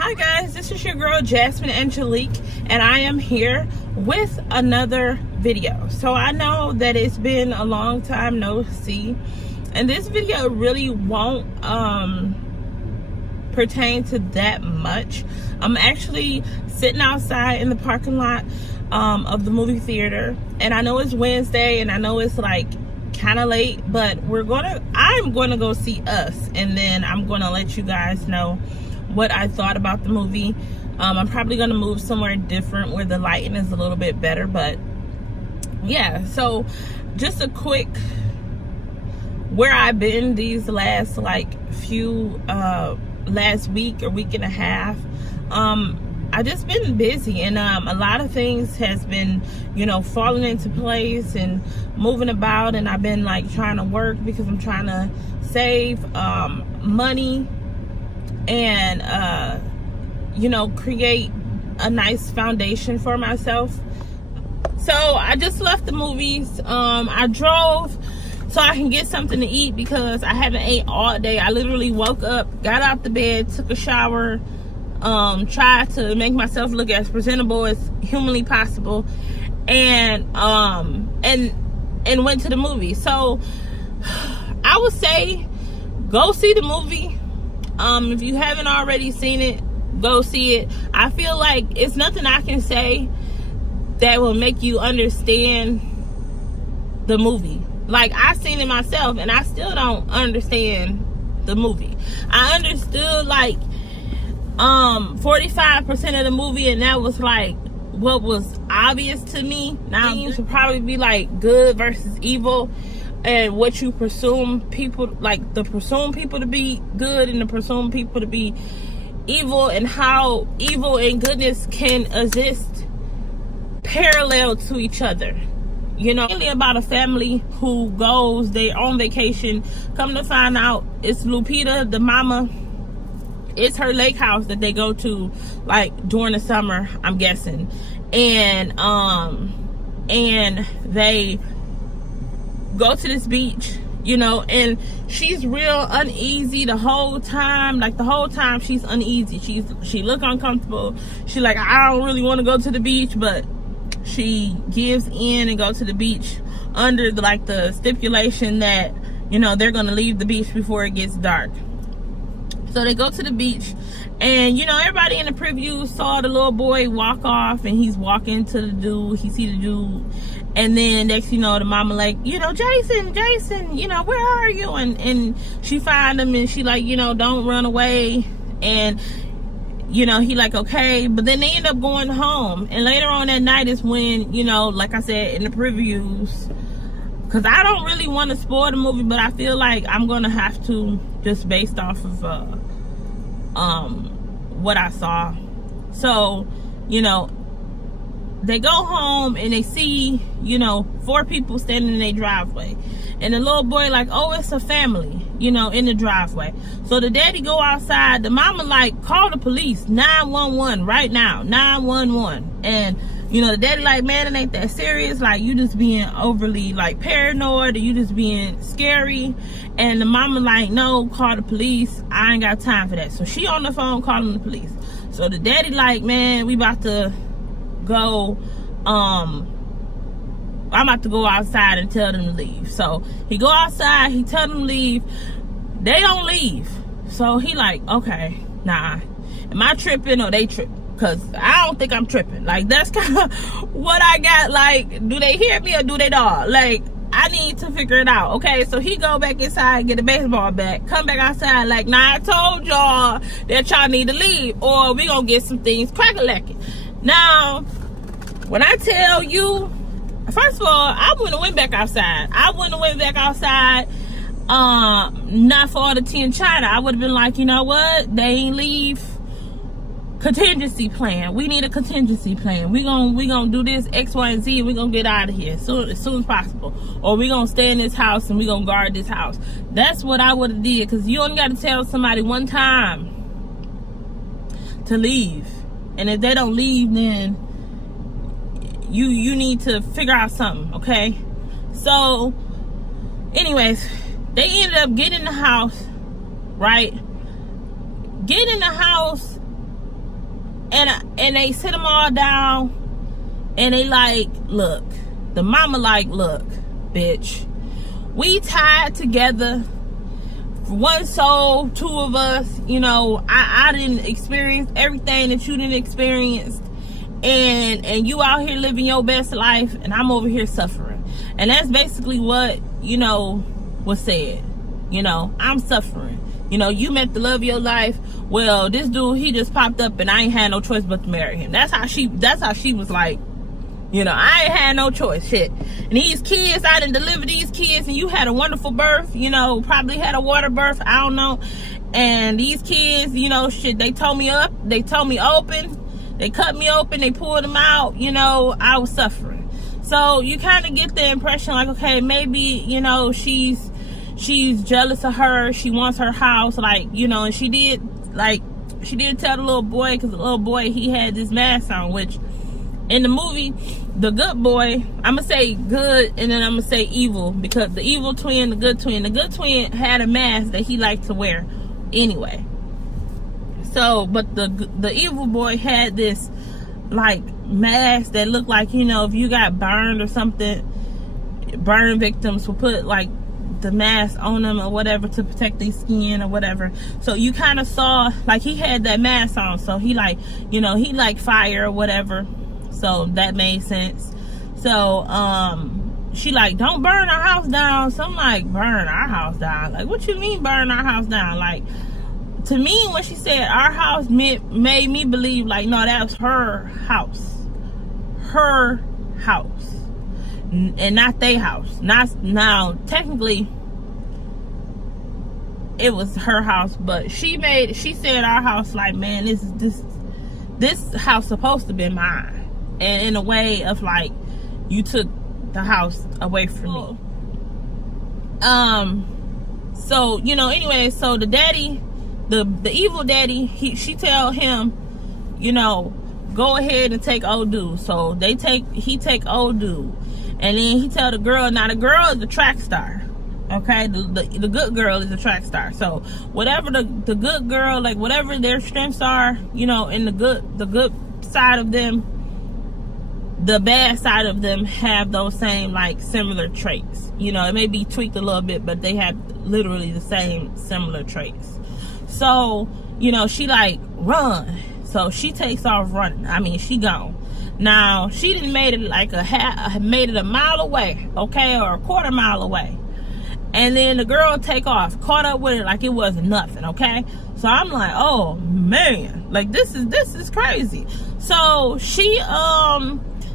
Hi guys, this is your girl Jasmine Angelique, and I am here with another video. So I know that it's been a long time no see, and this video really won't pertain to that much. I'm actually sitting outside in the parking lot of the movie theater, and I know it's Wednesday and I know it's like kind of late, but I'm gonna go see Us, and then I'm gonna let you guys know what I thought about the movie. I'm probably gonna move somewhere different where the lighting is a little bit better, but yeah. So just a quick where I've been these last last week or week and a half. I just been busy, and a lot of things has been, falling into place and moving about, and I've been like trying to work because I'm trying to save money and create a nice foundation for myself. So I just left the movies. I drove so I can get something to eat because I haven't ate all day. I literally woke up, got out the bed, took a shower, tried to make myself look as presentable as humanly possible, and went to the movie. So I would say go see the movie. If you haven't already seen it, go see it. I feel like it's nothing I can say that will make you understand the movie. Like, I seen it myself and I still don't understand the movie. I understood like 45% of the movie, and that was like what was obvious to me. Now you should probably be like good versus evil, and what you presume people, like the presume people to be good and the presume people to be evil, and how evil and goodness can exist parallel to each other. Really about a family who goes, they're on vacation, come to find out it's Lupita, the mama. It's her lake house that they go to like during the summer, I'm guessing. And they go to this beach, and she's real uneasy the whole time. Like the whole time she's uneasy. She look uncomfortable. She like, I don't really want to go to the beach, but she gives in and go to the beach under the stipulation that, they're gonna leave the beach before it gets dark. So they go to the beach, and everybody in the preview saw the little boy walk off, and he's walking to the dude. He see the dude, and then next the mama like, Jason, where are you? And she find him, and she like, don't run away. And he like, okay. But then they end up going home, and later on that night is when, like I said in the previews, because I don't really want to spoil the movie, but I feel like I'm gonna have to, just based off of what I saw. So they go home and they see 4 people standing in their driveway, and the little boy like, oh, it's a family in the driveway. So the daddy go outside, the mama like, call the police, 911 right now, 911. And the daddy like, man, it ain't that serious, like you just being overly like paranoid, or you just being scary. And the mama like, no, call the police, I ain't got time for that. So she on the phone calling the police. So the daddy like, man, we about to go, I'm about to go outside and tell them to leave. So he go outside, he tell them to leave, they don't leave. So he like, okay, nah, am I tripping or they tripping? Because I don't think I'm tripping. Like, that's kind of what I got. Like, do they hear me or do they not? Like, I need to figure it out. Okay, so he go back inside, get a baseball bat, come back outside like, nah, I told y'all that y'all need to leave, or we gonna get some things crack-a-lacking. Now, when I tell you, first of all, I wouldn't have went back outside. Not for all the tea in China. I would have been like, you know what? They ain't leave. Contingency plan. We need a contingency plan. We gonna do this X, Y, and Z, and we gonna get out of here as soon as possible. Or we gonna stay in this house and we gonna guard this house. That's what I would have did, because you only got to tell somebody one time to leave, and if they don't leave, then you need to figure out something. Okay. So anyways, they ended up getting in the house, right? Get in the house, and they sit them all down, and they like, look, the mama like, look, bitch, we tied together, one soul, two of us, you know, I didn't experience everything that you didn't experience, and you out here living your best life, and I'm over here suffering. And that's basically what, you know, was said. You know, I'm suffering. You know, you met the love of your life. Well, this dude, he just popped up, and I ain't had no choice but to marry him. That's how she was like, you know, I ain't had no choice, shit. And these kids, I done delivered these kids, and you had a wonderful birth, you know, probably had a water birth, I don't know. And these kids, you know, shit, they told me up, they told me open, they cut me open, they pulled them out, you know, I was suffering. So you kind of get the impression like, okay, maybe, you know, she's jealous of her, she wants her house, like, you know, and she did tell the little boy, because the little boy, he had this mask on, which in the movie, the good boy, I'm going to say good, and then I'm going to say evil, because the evil twin, the good twin had a mask that he liked to wear anyway. So, but the evil boy had this, like, mask that looked like, you know, if you got burned or something, burn victims will put, like, the mask on them or whatever to protect their skin or whatever. So you kind of saw, like, he had that mask on, so he, like, you know, he like fire or whatever. So that made sense. So she like, don't burn our house down. So I'm like, burn our house down? Like, what you mean burn our house down? Like, to me, when she said our house, made me believe like, no, that was her house, and not their house. Not now, technically it was her house, but she said our house, like, man, this house supposed to be mine. And in a way of like, you took the house away from me. So, you know, anyway, so the daddy, the evil daddy, she tell him, you know, go ahead and take old dude. So he take old dude. And then he tell the girl, now the girl is the track star. Okay, the good girl is a track star. So whatever the good girl, like whatever their strengths are, you know, in the good side of them, the bad side of them have those same, like, similar traits. You know, it may be tweaked a little bit, but they have literally the same similar traits. So, you know, she like, run. So she takes off running. I mean, she gone. Now, she didn't made it like made it a mile away, okay, or a quarter mile away. And then the girl take off, caught up with it like it wasn't nothing, okay? So I'm like, oh man, like this is crazy. So she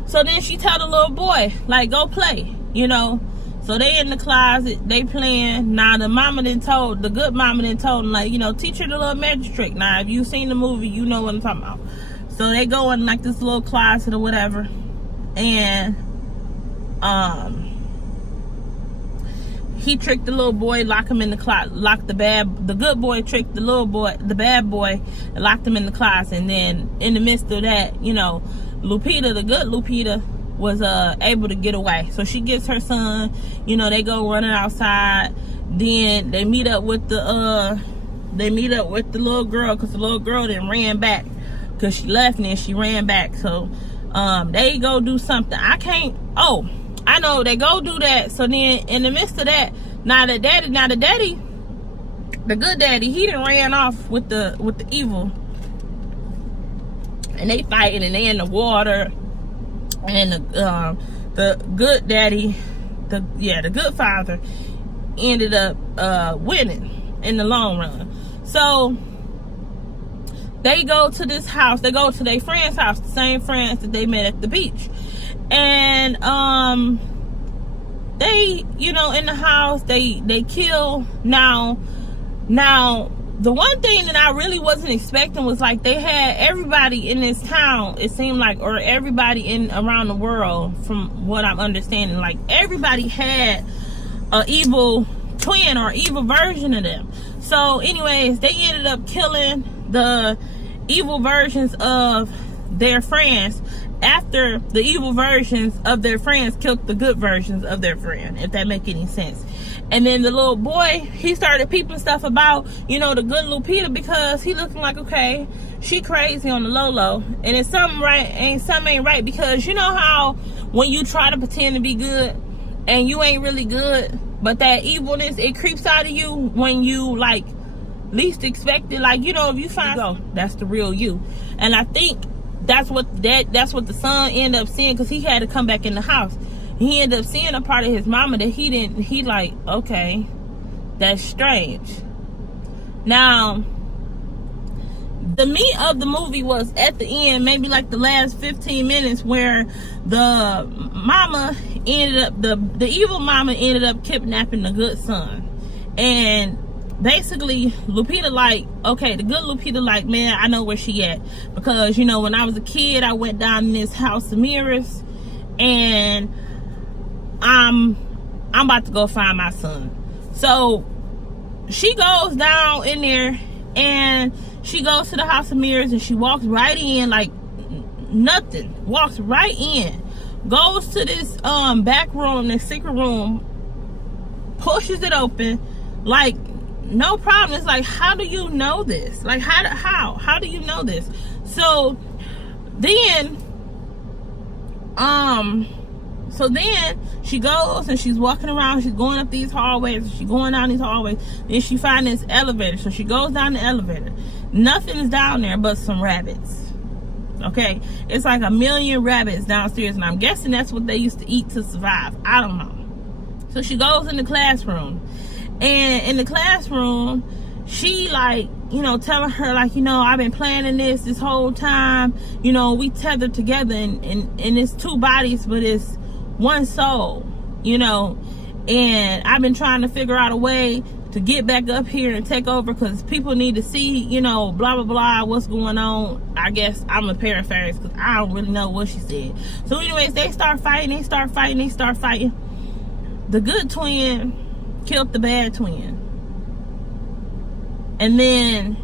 so then she tell the little boy, like, go play, you know. So they in the closet, they playing. Now the good mama then told him, like, you know, teach her the little magic trick. Now if you seen the movie, you know what I'm talking about. So they go in like this little closet or whatever, and he tricked the little boy, lock him in the closet, the good boy tricked the bad boy, and locked him in the closet. And then in the midst of that, you know, Lupita, the good Lupita, was able to get away. So she gets her son, you know, they go running outside. Then they meet up with the little girl, because the little girl then ran back, because she left and then she ran back. So they go do something. I know they go do that. So then in the midst of that, the daddy, the good daddy, he done ran off with the evil, and they fighting, and they in the water, and the good daddy, the good father, ended up winning in the long run. So they go to this house, they go to their friend's house, the same friends that they met at the beach. And they, you know, in the house, they kill. Now the one thing that I really wasn't expecting was, like, they had everybody in this town, it seemed like, or everybody around the world, from what I'm understanding, like, everybody had an evil twin or evil version of them. So anyways, they ended up killing the evil versions of their friends after the evil versions of their friends killed the good versions of their friend, if that make any sense. And then the little boy, he started peeping stuff about, you know, the good Lupita, because he looking like, okay, she crazy on the low, and it's something right, and something ain't right, because you know how when you try to pretend to be good and you ain't really good, but that evilness, it creeps out of you when you like least expect it. Like, you know, if you find that's the real you. And I think that's what the son ended up seeing, because he had to come back in the house. He ended up seeing a part of his mama that he like, okay, that's strange. Now, the meat of the movie was at the end, maybe like the last 15 minutes, where the mama ended up, the evil mama ended up kidnapping the good son. And basically Lupita like, okay, the good Lupita like, man, I know where she at, because you know, when I was a kid, I went down in this house of mirrors, and I'm about to go find my son. So she goes down in there, and she goes to the house of mirrors, and she walks right in like nothing. Walks right in, goes to this back room, this secret room, pushes it open, like no problem. It's like, how do you know this? Like, how do you know this? So then she goes and she's walking around, she's going up these hallways, she's going down these hallways, then she finds this elevator. So she goes down the elevator. Nothing is down there but some rabbits. Okay, it's like 1 million rabbits downstairs, and I'm guessing that's what they used to eat to survive. I don't know. So she goes in the classroom, and in the classroom, she like, you know, telling her like, you know, I've been planning this whole time. You know, we tethered together, and it's 2 bodies, but it's 1 soul, you know, and I've been trying to figure out a way to get back up here and take over, because people need to see, you know, blah blah blah, what's going on. I guess I'm a paraphrase, because I don't really know what she said. So anyways, they start fighting. The good twin killed the bad twin, and then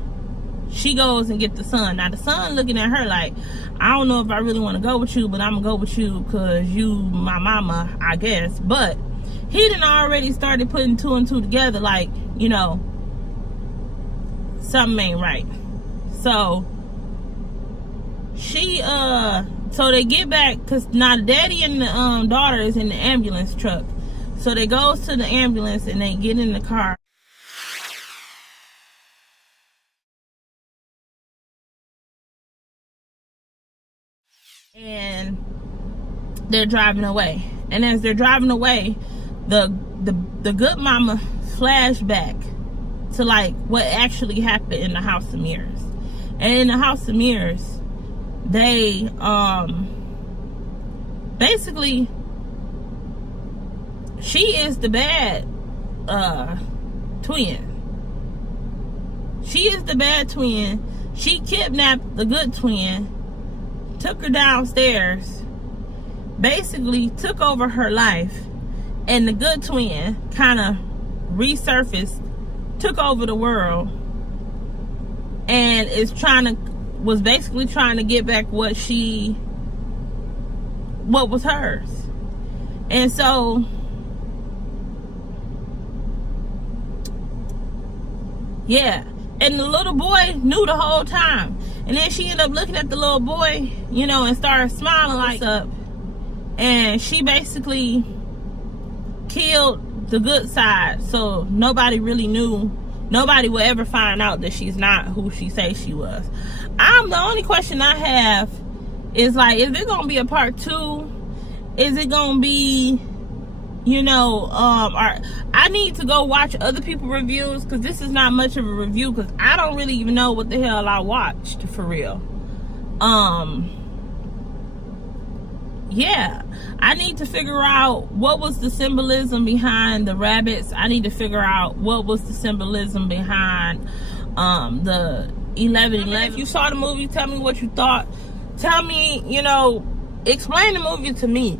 she goes and get the son. Now the son looking at her like, I don't know if I really want to go with you, but I'm gonna go with you because you my mama, I guess. But he done already started putting 2 and 2 together, like, you know, something ain't right. So she so they get back, because now the daddy and the daughter is in the ambulance truck. So they goes to the ambulance and they get in the car. And they're driving away. And as they're driving away, the good mama flashback to like what actually happened in the house of mirrors. And in the house of mirrors, they basically, she is the bad twin. She is the bad twin. She kidnapped the good twin, took her downstairs, basically took over her life, and the good twin kind of resurfaced, took over the world, and was basically trying to get back what was hers. And so yeah, and the little boy knew the whole time. And then she ended up looking at the little boy, you know, and started smiling like up. And she basically killed the good side, so nobody really knew. Nobody will ever find out that she's not who she says she was. The only question I have is like, is there gonna be a part 2? Is it gonna be, you know, I need to go watch other people's reviews, because this is not much of a review, because I don't really even know what the hell I watched for real. Yeah, I need to figure out what was the symbolism behind the rabbits. I need to figure out what was the symbolism behind the 11/11. If you saw the movie, tell me what you thought. Tell me, you know, explain the movie to me.